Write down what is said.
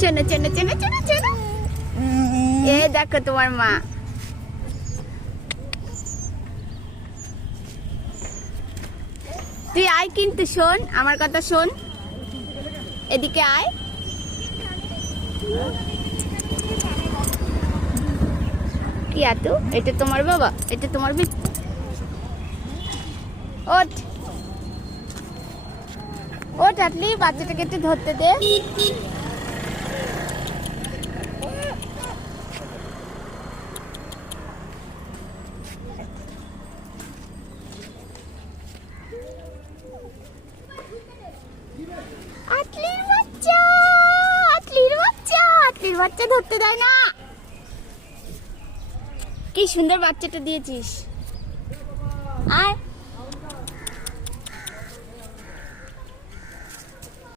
চেনো চেনো চেনো চেনো চেনো। এ দেখো তোমার মা। তুই আয় কিন্তু শোন, আমার কথা শোন, এদিকে আয়। কি আতু, এটা তোমার বাবা, এটা তোমার ওঠ ওঠ, আটলি বাচ্চাটাকে একটু ধরতে দে। আটলির বাচ্চা, আটলির বাচ্চা, আটলির বাচ্চা ধরতে দেয় না। কি সুন্দর বাচ্চাটা দিয়েছিস।